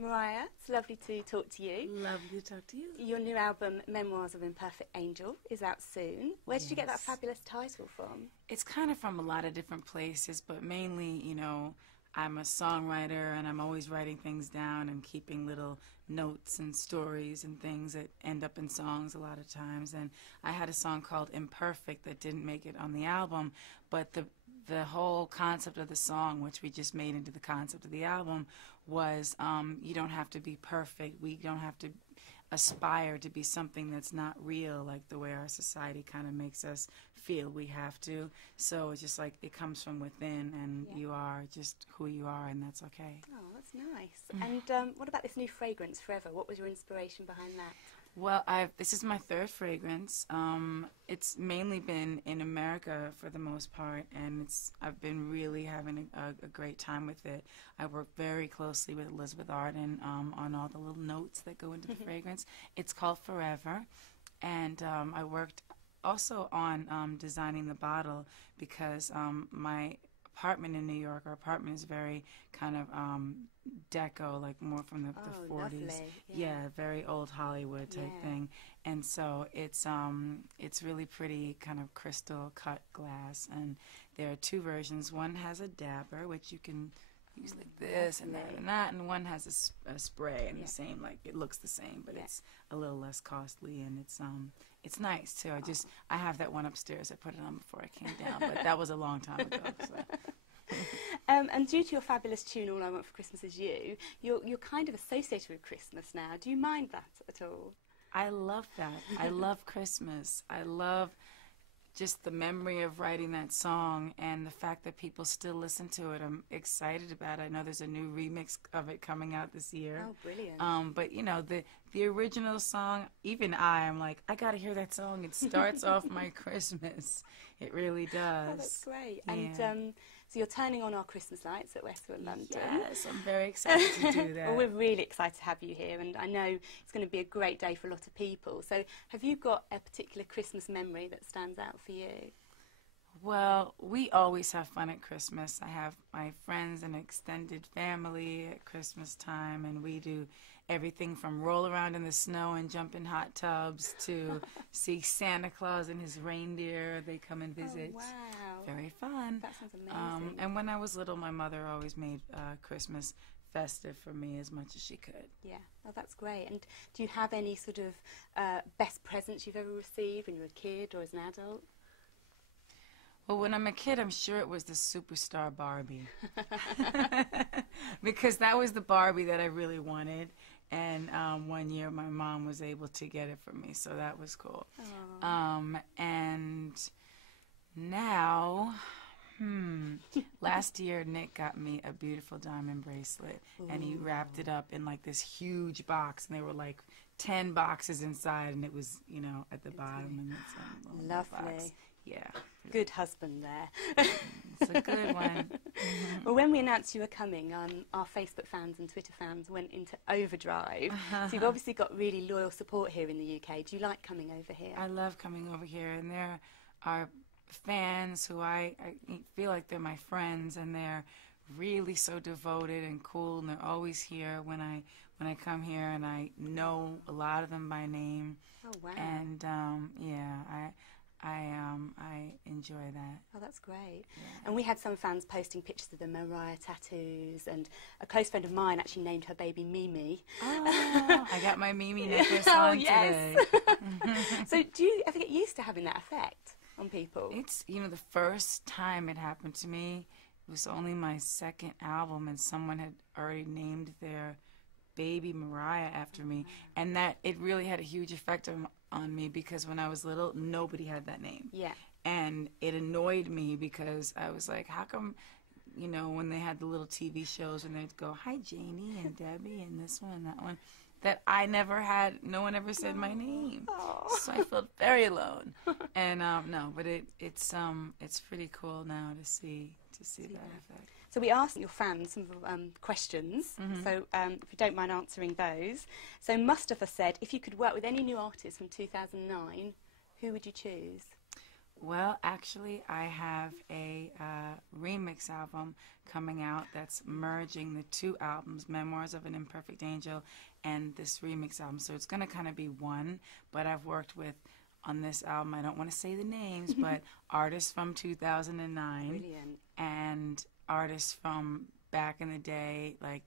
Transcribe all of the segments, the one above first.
Mariah, it's lovely to talk to you. Lovely to talk to you. Your new album, Memoirs of Imperfect Angel, is out soon. Where did you get that fabulous title from? It's kind of from a lot of different places, but mainly, you know, I'm a songwriter and I'm always writing things down and keeping little notes and stories and things that end up in songs a lot of times. And I had a song called Imperfect that didn't make it on the album, but the whole concept of the song, which we just made into the concept of the album, was you don't have to be perfect. We don't have to aspire to be something that's not real, like the way our society kind of makes us feel we have to. So it's just like it comes from within, and you are just who you are, and that's okay. Oh, that's nice. And what about this new fragrance, Forever? What was your inspiration behind that? Well, this is my third fragrance. It's mainly been in America for the most part, and I've been really having a great time with it. I work very closely with Elizabeth Arden on all the little notes that go into the fragrance. It's called Forever, and I worked also on designing the bottle because my apartment in New York, our apartment is very kind of deco, like more from the 40s. Lovely. Yeah, very old Hollywood type thing. And so it's really pretty kind of crystal cut glass, and there are two versions. One has a dabber, which you can use like this and that and that, and one has a spray and the same, like it looks the same, but it's a little less costly, and it's nice too. I have that one upstairs. I put it on before I came down, but that was a long time ago. So. And due to your fabulous tune, All I Want for Christmas Is You, you're kind of associated with Christmas now. Do you mind that at all? I love that. I love Christmas. I love just the memory of writing that song and the fact that people still listen to it. I'm excited about it. I know there's a new remix of it coming out this year. Oh, brilliant. But, you know, the original song, even I'm like, I got to hear that song. It starts off my Christmas. It really does. Oh, that's great. Yeah. And so you're turning on our Christmas lights at Westfield London. Yes, I'm very excited to do that. Well, we're really excited to have you here, and I know it's going to be a great day for a lot of people. So have you got a particular Christmas memory that stands out for you? Well, we always have fun at Christmas. I have my friends and extended family at Christmas time, and we do everything from roll around in the snow and jump in hot tubs to see Santa Claus and his reindeer. They come and visit. Oh, wow. Very fun. That sounds amazing. And when I was little, my mother always made Christmas festive for me as much as she could. Yeah, oh, that's great. And do you have any sort of best presents you've ever received when you were a kid or as an adult? Well, when I'm a kid, I'm sure it was the superstar Barbie. Because that was the Barbie that I really wanted. And one year my mom was able to get it for me, so that was cool. And now, last year Nick got me a beautiful diamond bracelet. And he wrapped it up in like this huge box, and there were like 10 boxes inside, and it was, you know, at the bottom. And it's a little Lovely. box. Yeah. Good husband there. It's a good one. Well, when we announced you were coming, our Facebook fans and Twitter fans went into overdrive. So you've obviously got really loyal support here in the UK. Do you like coming over here? I love coming over here, and there are fans who I feel like they're my friends, and they're really so devoted and cool, and they're always here when I come here, and I know a lot of them by name. Oh, wow. And yeah, I enjoy that. Oh, that's great. Yeah. And we had some fans posting pictures of the Mariah tattoos, and a close friend of mine actually named her baby Mimi. Oh, I got my Mimi necklace on today. So do you ever get used to having that effect on people? It's, you know, the first time it happened to me, it was only my second album, and someone had already named their baby Mariah after me, and that it really had a huge effect on me, because when I was little, nobody had that name. Yeah. And it annoyed me because I was like, how come, you know, when they had the little TV shows and they'd go, hi Janie and Debbie and this one and that one, that I never had, no one ever said my name. Oh. So I felt very alone. And no, but it's pretty cool now to see that effect. So we asked your fans some questions, so if you don't mind answering those. So Mustafa said, if you could work with any new artist from 2009, who would you choose? Well, actually, I have a remix album coming out that's merging the two albums, Memoirs of an Imperfect Angel and this remix album. So it's going to kind of be one, but I've worked with, on this album, I don't want to say the names, but artists from 2009. Brilliant. And artists from back in the day, like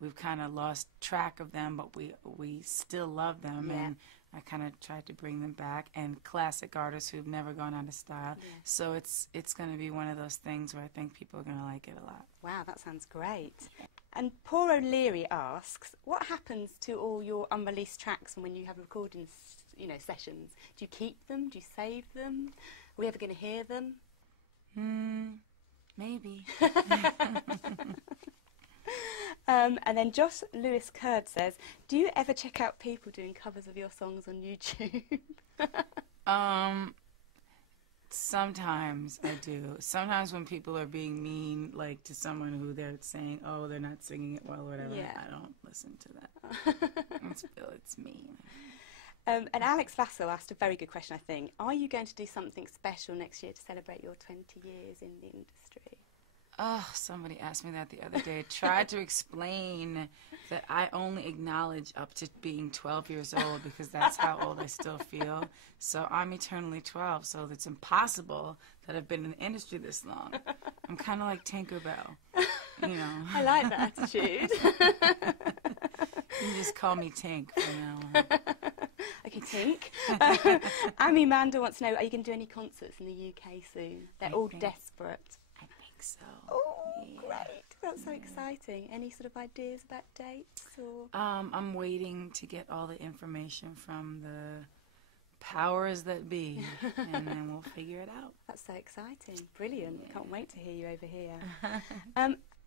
we've kind of lost track of them, but we still love them. Yeah. And I kind of tried to bring them back, and classic artists who've never gone out of style. Yeah. So it's going to be one of those things where I think people are going to like it a lot. Wow, that sounds great. And Paul O'Leary asks, what happens to all your unreleased tracks when you have recording, sessions? Do you keep them? Do you save them? Are we ever going to hear them? Maybe. And then Josh Lewis Curd says, do you ever check out people doing covers of your songs on YouTube? Sometimes I do. Sometimes when people are being mean, like to someone who they're saying, oh, they're not singing it well or whatever, Yeah. I don't listen to that. It's mean. And Alex Vasso asked a very good question, I think. Are you going to do something special next year to celebrate your 20 years in the industry? Oh, somebody asked me that the other day. I tried to explain that I only acknowledge up to being 12 years old because that's how old I still feel. So I'm eternally 12, so it's impossible that I've been in the industry this long. I'm kind of like Tinkerbell, I like that attitude. You can just call me Tink from now on. Okay, Tink. Amy Manda wants to know, are you going to do any concerts in the UK soon? They're all desperate. I think so. Oh, Yeah. great. That's so exciting. Any sort of ideas about dates? Or? I'm waiting to get all the information from the powers that be, and then we'll figure it out. That's so exciting. Brilliant. Yeah. Can't wait to hear you over here.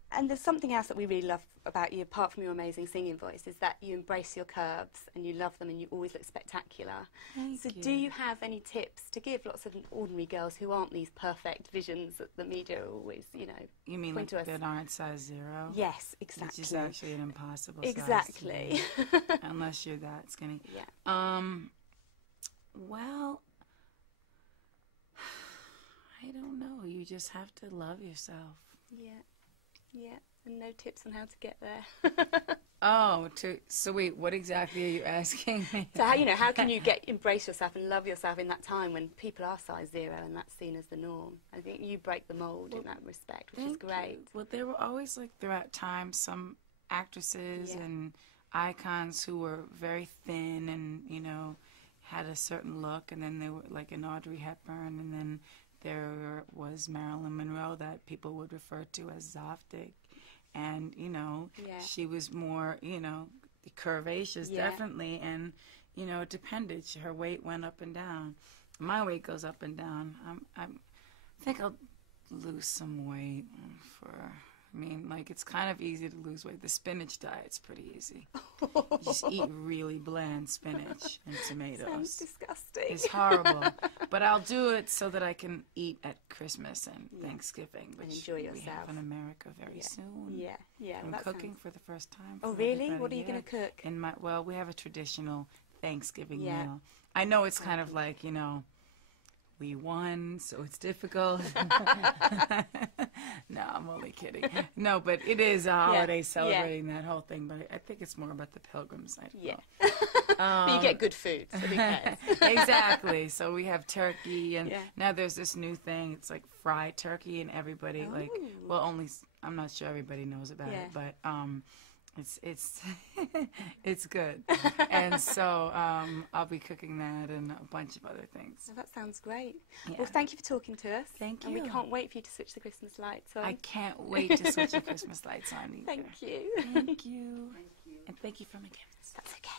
And there's something else that we really love about you, apart from your amazing singing voice, is that you embrace your curves and you love them and you always look spectacular. Thank So you. do you have any tips to give lots of ordinary girls who aren't these perfect visions that the media always, You mean point like to us? that aren't size 0? Yes, exactly. Which is actually an impossible Exactly. size to be, unless you're that skinny. Yeah. Well, I don't know. You just have to love yourself. Yeah. Yeah. And no tips on how to get there. Oh, so wait, what exactly are you asking me? So how can you embrace yourself and love yourself in that time when people are size 0 and that's seen as the norm? I think you break the mold in that respect, which is great. You. Well, there were always, like, throughout time, some actresses and icons who were very thin and, had a certain look, and then they were like an Audrey Hepburn, and then there was Marilyn Monroe that people would refer to as Zoftig. And, she was more, curvaceous, definitely. And, it depended. Her weight went up and down. My weight goes up and down. I think I'll lose some weight it's kind of easy to lose weight. The spinach diet's pretty easy. You just eat really bland spinach and tomatoes. Sounds disgusting. It's horrible. But I'll do it so that I can eat at Christmas and Thanksgiving, which and enjoy we yourself. have in America very soon. Yeah. I'm cooking for the first time. Oh, for really? everybody. What are you going to cook? Well, we have a traditional Thanksgiving meal. I know it's kind of like, we won, so it's difficult. No, I'm only kidding. No, but it is a holiday celebrating that whole thing, but I think it's more about the pilgrim side. But you get good food, so who cares? Exactly. So we have turkey, and now there's this new thing. It's like fried turkey, and everybody, I'm not sure everybody knows about it, but it's it's good. And so I'll be cooking that and a bunch of other things. Oh, that sounds great. Yeah. Well, thank you for talking to us. Thank you. And we can't wait for you to switch the Christmas lights on. I can't wait to switch the Christmas lights on either. Thank you. Thank you. And thank you for my gifts. That's okay.